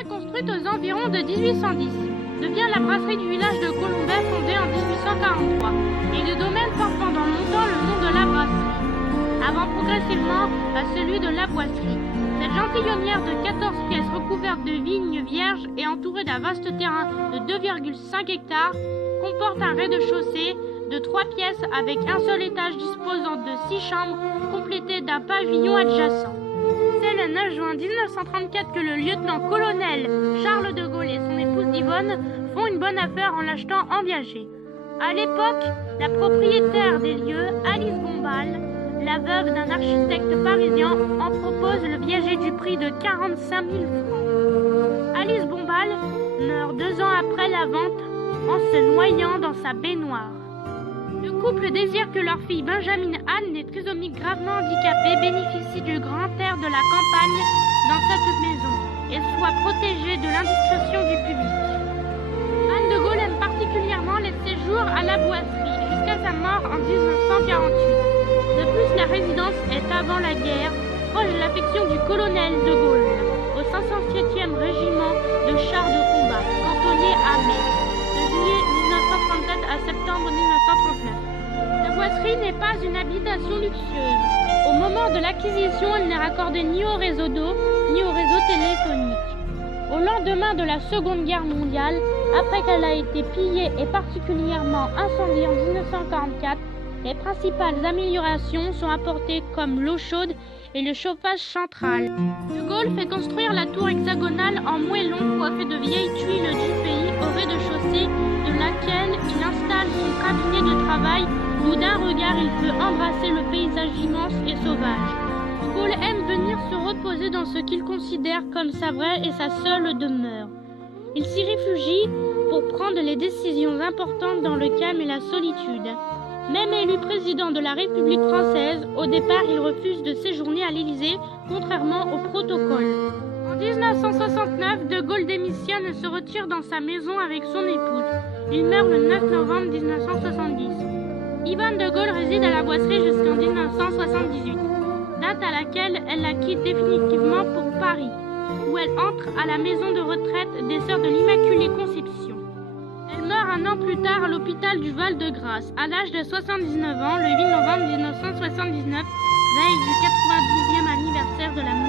est construite aux environs de 1810. Devient la brasserie du village de Colombey fondée en 1843 et le domaine porte pendant longtemps le nom de la brasserie, avant progressivement à celui de la boisserie. Cette gentilhommière de 14 pièces recouverte de vignes vierges et entourée d'un vaste terrain de 2,5 hectares comporte un rez-de-chaussée de 3 pièces avec un seul étage disposant de 6 chambres complété d'un pavillon adjacent. C'est le 9 juin 1934 que le lieutenant-colonel Charles de Gaulle et son épouse Yvonne font une bonne affaire en l'achetant en viager. À l'époque, la propriétaire des lieux, Alice Bombal, la veuve d'un architecte parisien, en propose le viager du prix de 45 000 francs. Alice Bombal meurt 2 ans après la vente en se noyant dans sa baignoire. Le couple désire que leur fille Benjamin Anne, née trisomique gravement handicapée, bénéficie du grand air de la campagne dans cette maison et soit protégée de l'indiscrétion du public. Anne de Gaulle aime particulièrement les séjours à la boisserie jusqu'à sa mort en 1948. De plus, la résidence est avant la guerre proche de l'affection du colonel de Gaulle au 507e régiment de chars de combat, cantonné à Metz, de juillet 1937 à septembre 1939. La boisserie n'est pas une habitation luxueuse. Au moment de l'acquisition, elle n'est raccordée ni au réseau d'eau, ni au réseau téléphonique. Au lendemain de la Seconde Guerre mondiale, après qu'elle a été pillée et particulièrement incendiée en 1944, les principales améliorations sont apportées comme l'eau chaude et le chauffage central. De Gaulle fait construire la tour hexagonale en moellon coiffée de vieilles tuiles du pays au rez-de-chaussée de laquelle il installe son cabinet de travail où d'un regard il peut embrasser le paysage immense et sauvage. De Gaulle aime venir se reposer dans ce qu'il considère comme sa vraie et sa seule demeure. Il s'y réfugie pour prendre les décisions importantes dans le calme et la solitude. Même élu président de la République française, au départ il refuse de séjourner à l'Élysée, contrairement au protocole. En 1969, De Gaulle démissionne et se retire dans sa maison avec son épouse. Il meurt le 9 novembre 1970. Yvonne de Gaulle réside à la boisserie jusqu'en 1978, date à laquelle elle la quitte définitivement pour Paris, où elle entre à la maison de retraite des Sœurs de l'Immaculée Conception. Elle meurt un an plus tard à l'hôpital du Val-de-Grâce, à l'âge de 79 ans, le 8 novembre 1979, veille du 90e anniversaire de la mort